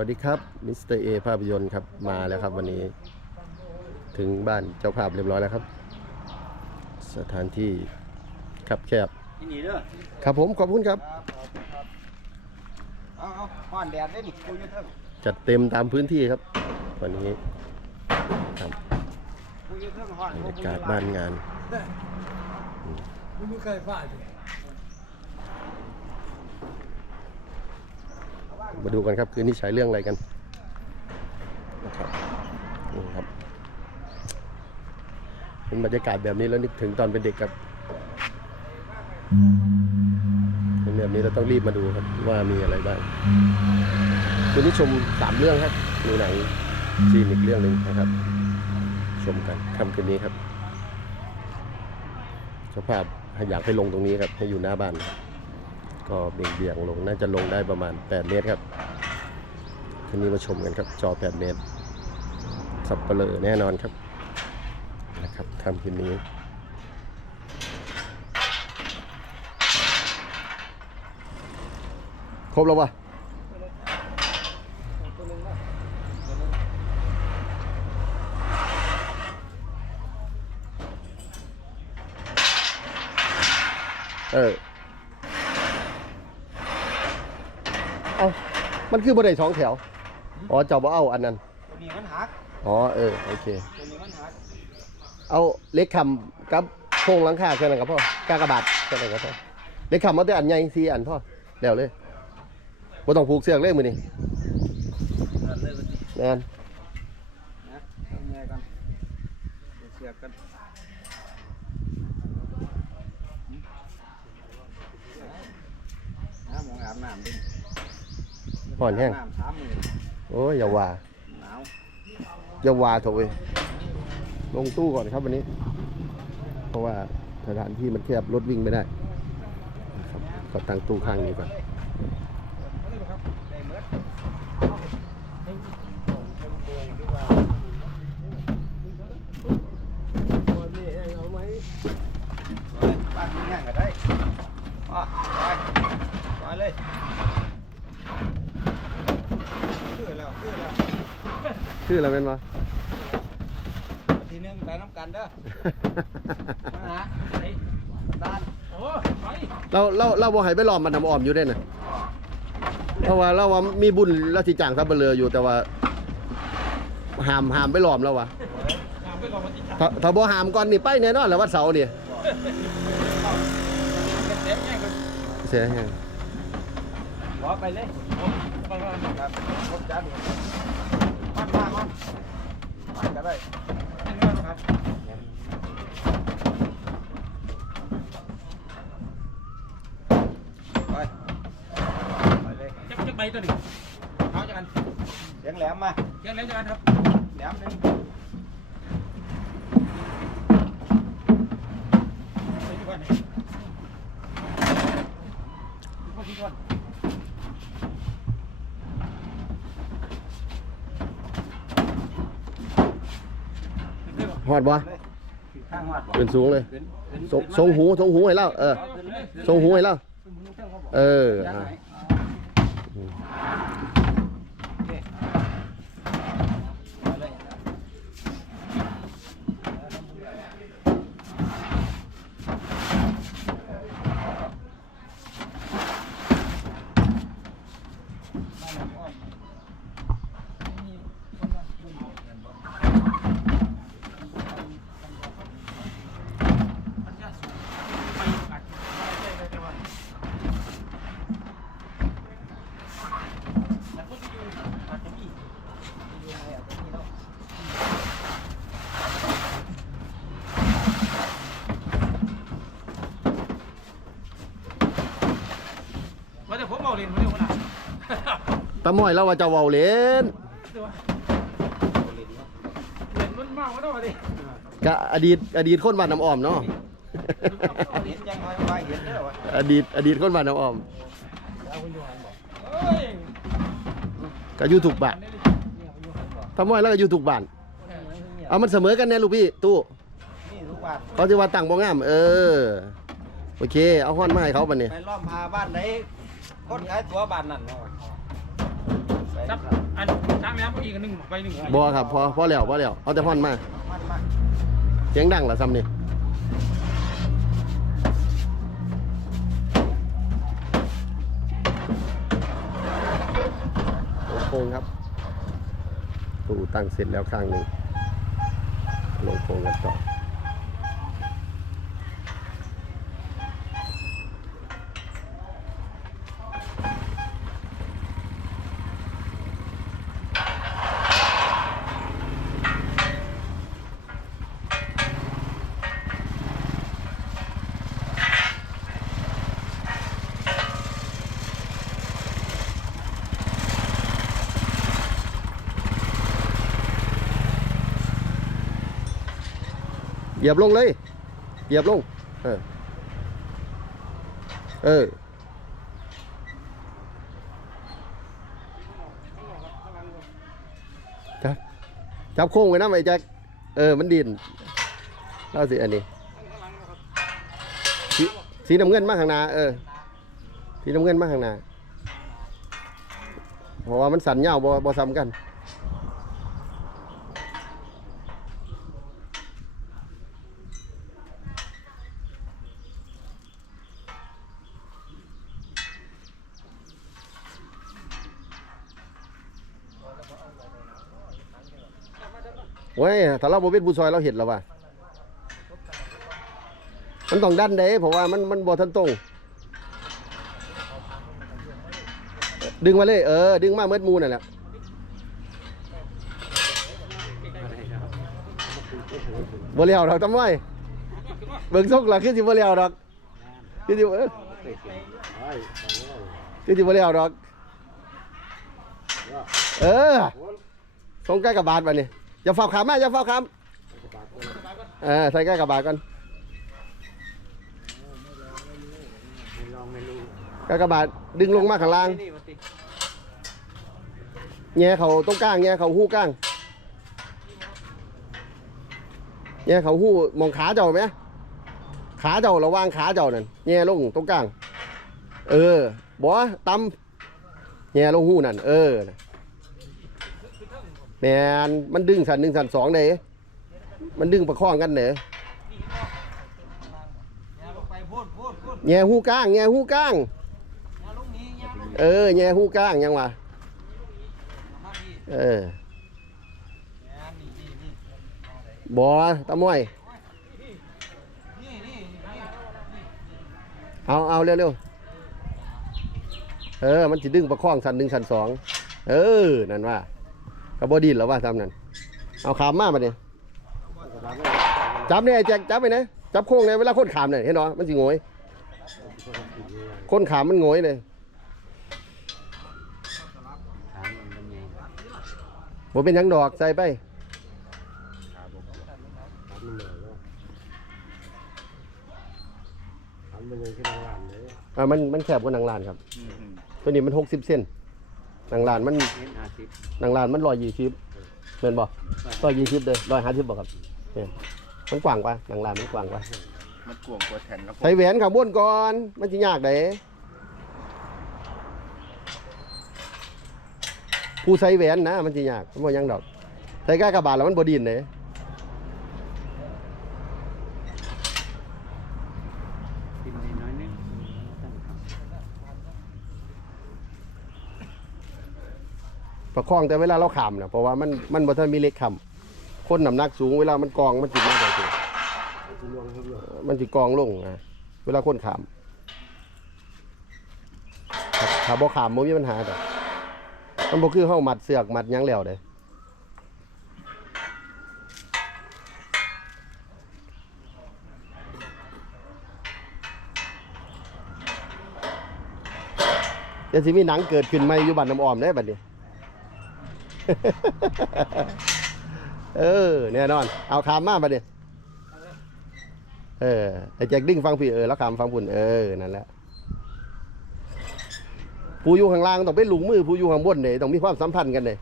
วัสดีครับมิสเตอร์เอภาพยนตร์ครับมาแล้วครับวันนี้ถึงบ้านเจ้าภาพเรียบร้อยแล้วครับ สถานที่คับแคบที่นี่เด้อครับผมขอบคุณครับเอาเอาฮ้อนแดดได้ดิกูอยู่เทิงจัดเต็มตามพื้นที่ครับ วันนี้ครับกูอยู่เทิงฮ้อนบรรยากาศบ้านงานมึงไม่เคยฟาดเลย มาดูกันครับ คืนนี้ฉายเรื่องอะไรกันนะครับนี่ครับเป็นบรรยากาศแบบนี้แล้วนึกถึงตอนเป็นเด็กครับเป็นแบบนี้เราต้องรีบมาดูครับว่ามีอะไรบ้างคืนนี้ชมสามเรื่องครับมีหนังจีนอีกเรื่องหนึ่งนะครับ ชมกันค่ำคืนนี้ครับเจ้าภาพอยากให้ลงตรงนี้ครับให้อยู่หน้าบ้าน ก็เบี่ยงๆลงน่าจะลงได้ประมาณ 8 เมตรครับคืนนี้มาชมกันครับ จอ 8 เมตร สับเปลือแน่นอนครับนะครับทำคืนนี้ครบแล้ววะเออ เอามันคือบ่ได้สองแถว อ๋อเจ้าบ่เอาอันนั้น ตัวนี้มันหักอ๋อเออโอเค ตัวนี้มันหักเอาเล็กคำกับโครงหลังคาแค่นั้นครับพ่อกากระบาดแค่นั้นครับพ่อเล็กคำเอาแต่อันใหญ่สี่อันพ่อแล้วเลยบ่ต้องผูกเสือกเลยมือนี่นั่นเลยกันแม่นนะทำไงกันเดี๋ยวเสียบกันน้ำมองอาบน้ำดิ ห่อนแห้งน้ำสามมือโอ้ยอย่าว่าอย่าว่าโถเว้ยลงตู้ก่อนครับวันนี้ เพราะว่าสถานที่มันแคบรถวิ่งไม่ได้นะครับก็ตั้งตู้ข้างนี้ก่อนได้เมื่อบ้านมึงแห้งก็ได้อะไปไปเลยคือแล้วคือแล้ว ชื่ออะไรเป็นวะทีนึงไปน้ำกันเด้อมาหาไอ้ด้านโอ้ไปเราเราเราบ่ให้ไปล้อมมันทำอ้อมอยู่ได้น่ะเพราะว่าเราว่ามีบุญเราสิจ้างซับเบลออยู่แต่ว่าห้ามห้ามไปล้อมแล้ววะถ้าถ้าบ่ห้ามก่อนนี่ไปแน่นอนแหล้ววัดเสาร์นี่เด็กแง่กันเสียแฮงรอไปเลยไปไปครับรถจัดมันมามัน มันก็ได้ครับไปไปเลยจะจะใบตัวหนึ่งเอาจากกัน เสียงแหลมมา เที่ยงแล้วจากกันครับ แหลมหนึ่ง ไปที่ก่อนไปที่ก่อน ฮอดบ่เลยข้างวัดบ่เป็นสูงเลยทรงทรงหูทรงหูให้เราเออทรงหูให้เราเออ ยัน อะ ไหนโอเคไปเลย ว่าแต่ผมเอาเล่นมาเร็วขนาด ตาม้อยเราว่าจะเว้าเล่นเล่นมันมากกว่าตัวดิกะอดีตอดีตคนบ้านน้ำอ้อมเนาะ เห็นยังไงไปเห็นเด้อวะอดีตอดีตคนบ้านน้ำอ้อมเฮ้ยก็อยู่ถูกบ้านตาม้อยแล้วก็อยู่ถูกบ้าน เอามันเสมอกันแน่ลูกพี่ตู้นี่ทุกบาทเขาจะว่าตั้งบ่งาม เออ โอเค เอาฮ้อนมาให้เขาบัดนี้ ไปล้อมพาบ้านไหนคนขายตัวบ้านนั่นเนาะไป ซับอันสามแม่พวกอีกนหนึ่งไปหนึ่งบอครับพอพอแล้วพอแล้วเอาแต่พ่อนมาเสียงดังเหรอซ้ำนี่ลงโพงครับตู้ตั้งเสร็จแล้วข้างหนึ่งลงโพงกันต่อ ยียบลงเลย เหยียบลง เออ เออจับจับโค้งไว้นะไอ้แจ็คเออ มันดินเล่าสิอันนี้สีสีน้ำเงินมาข้างหน้า เออ สีน้ำเงินมาข้างหน้า เพราะว่ามันสันยาบ่บ่ซ้ำกัน เว้ยถ้าเราบ่เป็นผู้ซอยเราเห็นแล้วว่ะมันต้องดันเด้เพราะว่ามันมันบ่ทันตรงดึงมาเลยเออดึงมาเมื่อมูนั่นแหละบ่เลี้ยวดอกทำไมเบิ่งซกล่ะคือสิบ่เลี้ยวดอกคือสิคือสิบ่เลี้ยวดอก เออส่งใกล้กับบาทบัดนี้ อย่าฝากขามมาอย่าฝากขามเออใส่ใกล้กับบาก่อนลองไม่รู้ใกล้กับาทดึงลงมาข้างล่างแง่เขาตรงกลางแง่เขาหู้กลางแง่เขาหู้มองขาเจ้าไหมขาเจ้าระวางขาเจ้านั่นแง่ลงตรงกลาง เออบ่ตำแง่ลงหู้นั่นเออ แมนมันดึงสันหนึ่งสันสองเลยมันดึงประคองกันเนอแง่หูกลางแง่หูกลาง เออแง่หูกลางยังวะเออยานี่นี่นี่บ่ตะม้อยนี่นี่นี่เอาเอาเร็วๆเออ มันจะดึงประคองสันหนึ่งสันสองเออ นั่นว่า กระบอดินแล้วว่าทำนั่นเอาขามมาบัดเนี่ยจับเนี่ยไอ้แจ็คจับไปนะจับโค้งเนี่ยเวลาคนขามเนี่ยเห็นเหรอมันสิโงยคนขามมันโงยเลยถามเป็นยังดอกใส่ไปอ่ามันมันแคบกว่าหนังลานครับ ตัวนี้มันหกสิบเซน หนังลานมันเห็นอาทิตย์หนังลานมันร้อยยี่สิบเป็นบ่ร้อยยี่สิบเลยร้อยห้าสิบบ่ครับเนี่ยมันกว้างกว่าหนังลานมันกว้างกว่ามันกวงกว่าแทนครับใส่แหวนข้างบนก่อนมันจะยากเด้ผู้ใส่แหวนนะมันจะยากมันบ่ยังดอกใส่ก้ากระบาดแล้วมันบ่ดินเด้กินน้อยนิด ประคองแต่เวลาเราขำนะเพราะว่ามันมันบ่ทันมีเล็กขำคนน้ำหนักสูงเวลามันกองมันจิมากกว่าสิมันจิกองลงนะเวลาคนขำถ้าถ้าบ่ขำบ่มีปัญหาดอกมันบ่คือเฮาหมัดเสือกหมัดยังแล้วเด้เดี๋ยวสิมีหนังเกิดขึ้นใหม่อยู่บ้านน้ำอ้อมได้บัดนี้ เออแน่นอน เอาคามมาบัดนี้เออไอ้แจ็คดิ้งฟังพี่เออแล้วคามฟังพุ่นเออนั่นแหละผู้อยู่ข้างล่างต้องเป็นลุงมือผู้อยู่ข้างบนเลยต้องมีความสัมพันธ์กันเลย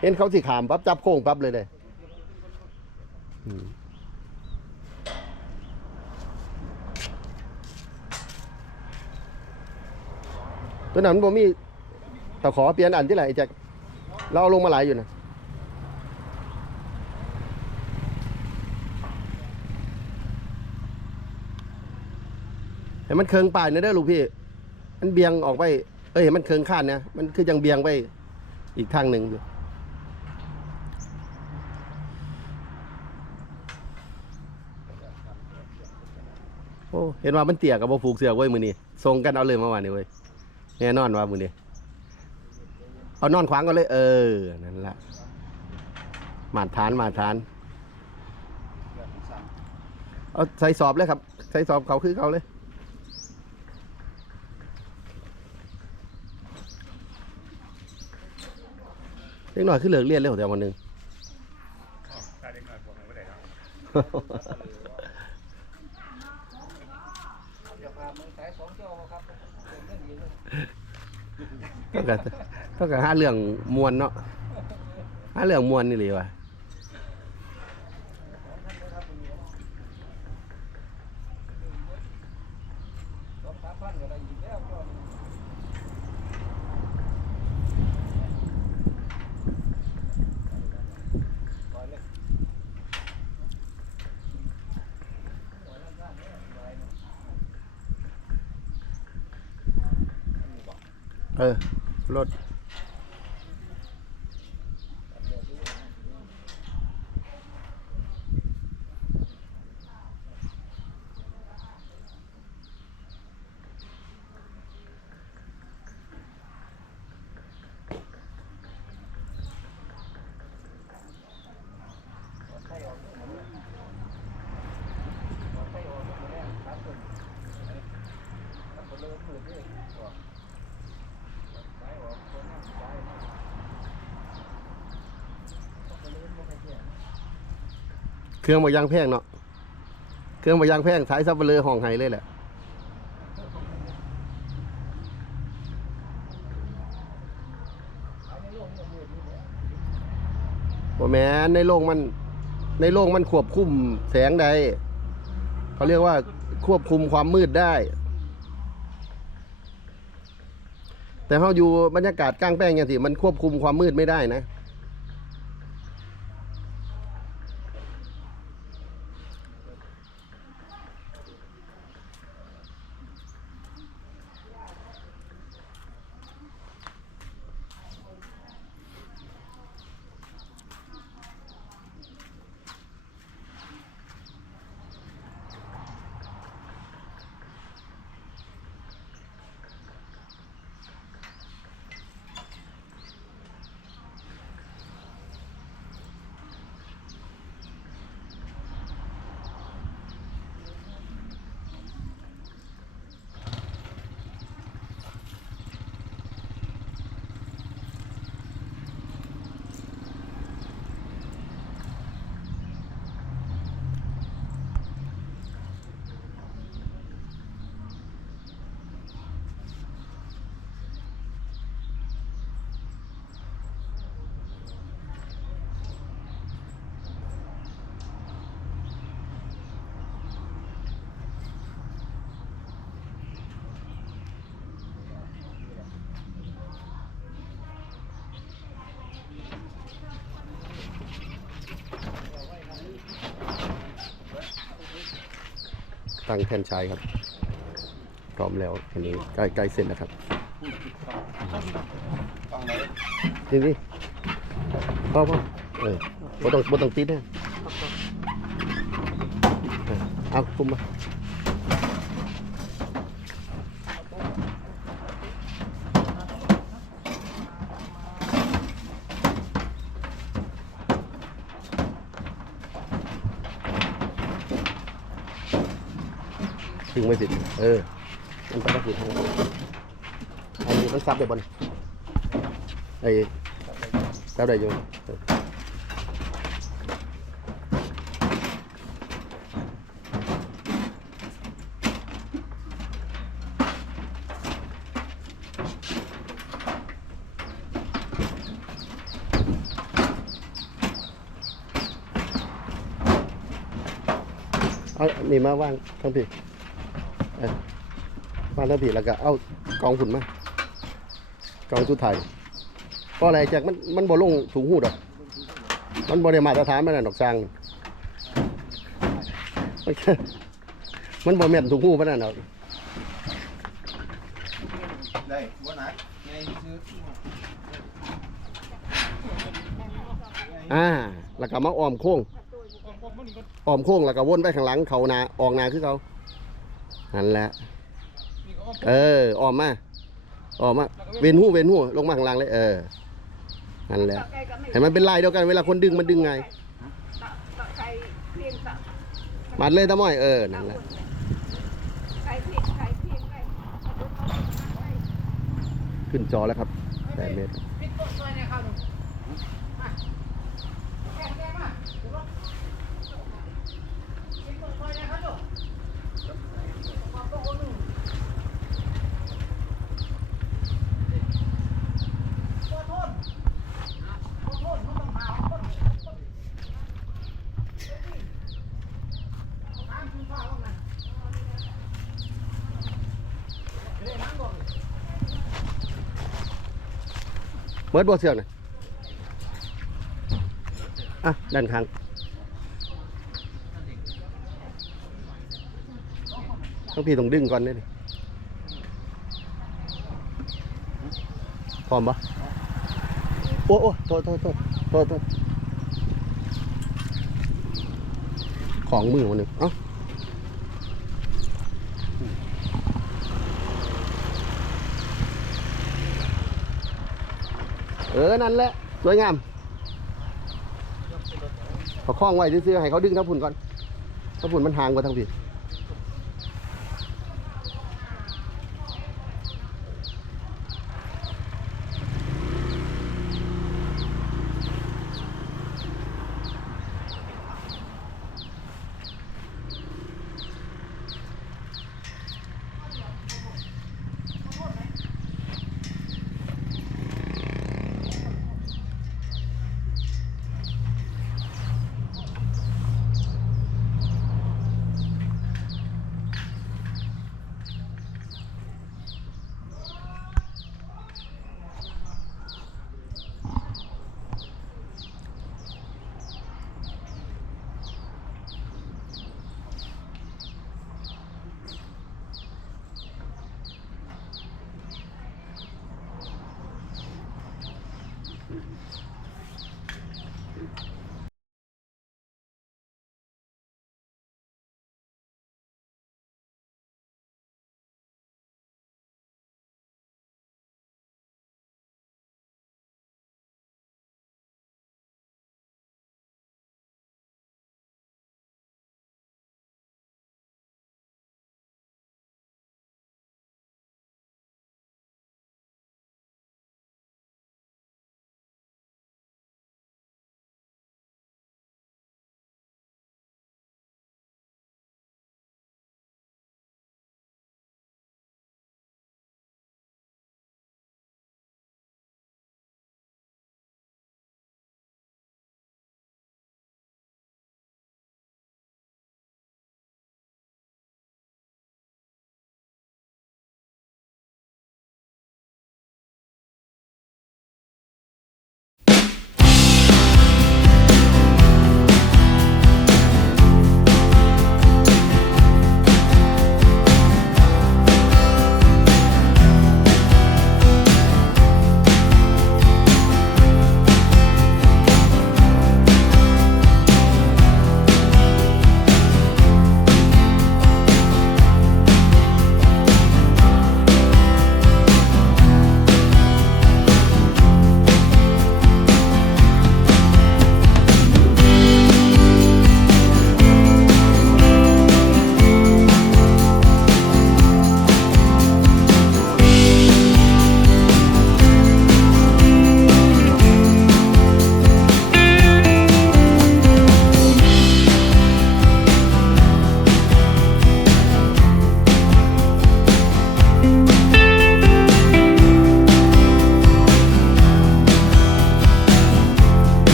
เห็นเขาสิขามปั๊บจับโค้งปั๊บเลยเลยอืมตัวนั้นบ่มีแตะขอเปลี่ยนอันที่ไหนไอแจ็ค เราลงมาหลายอยู่นะเห็นมันเคืองป่ายเนี่ยเด้อลูกพี่ มันเบียงออกไป เอ้ยเห็นมันเคืองข้านเนี่ยมันคือยังเบียงไปอีกทางหนึ่งอยู่โอ้เห็นว่ามันเตี่ยกับบ่ผูกเสือกไว้ยมือนี้ทรงกันเอาเลยเมื่อวานนี้เว้ยแน่นอนว่ามือนี้ เอานอนขวางก็เลย เออ นั่นละมาทานมาทาน เอาใส่สอบเลยครับ ใส่สอบเขาคือเขาเลยเล็กหน่อยคือเลิกเรียนเร็วแต่วันหนึ่งจะพาเต้องกับต้องกับหาเรื่องมวลเนาะหาเรื่องมวลนี่เลยว่ะ สองสามพันก็ได้อีกแล้วก็ เออรถ เครื่องบายางแพงเนาะ เครื่องบายางแพงสายซับเบลอห้องไห้เลยแหละว่าแม้นในโลกมัน ในโลกมันควบคุมแสงใดเขาเรียกว่าควบคุมความมืดได้ แต่เขาอยู่บรรยากาศกลางแป้งอย่างที่มันควบคุมความมืดไม่ได้นะ ตั้งแท่นชายครับ พร้อมแล้วอันนี้ใกล้ใกล้เสร็จแล้วครับนี่นี่พ่อพ่อเออบ่ต้องบ่ต้องติดนะเออเอาคุมมา งไม่ติด เออ มันก็ต้องติดทางนั้นอันนี้มันซับไปบนไอ้ซับได้อยู่เอานี่มาว่างทั้งพี่ ว่างทั้งพี่แล้วก็เอากองฝุ่นมากองทุไทยก็อะไรแจ็คมันมันบ่ลงถุงหูดอก มันบ่ได้มาตรฐานมันน่ะดอกสร้างมันบ่แม่นถุงหูปานนั้นดอกได้บ่หนักไงซื้ออ่าแล้วก็มาอ้อมโค้งอ้อมโค้งแล้วก็วนไปข้างหลังเขานาออกนาคือเขานั่นแหละ เออออมมาออมมาเวยนหูเวยนหูลงมาข้างล่างเลยเออนั่นแหละให้มันเป็นลายเดียวกันเวลาคนดึงมันดึงไง มัดเลยตะม้อยเออนั่นแหละใครเพียงใครเพียงใครขึ้นจอแล้วครับแปดเมตร ปิดต้นเลยนะครับมาแกะแกะมาดูรถปิดต้นเลยนะครับลูกขอบคุณหนึ่งขอโทษขอโทษมันต้องหาคนคนตามคุณฟ้าว่าไงเฮ้ยนั่งก่อน เบิดบัวเสือกหน่อยอะด้านข้างต้องพี่ต้องดึงก่อนด้วยดิพร้อมปะโอ้โอ้โทษโทษโทษโทษโทษของมือมันหนึ่งเอ้า ออนั่นแหละสวยงามประคองไว้ซื้อๆให้เขาดึงทั้งพุ่นก่อนทั้งพุ่นมันห่างกว่าทั้งพี่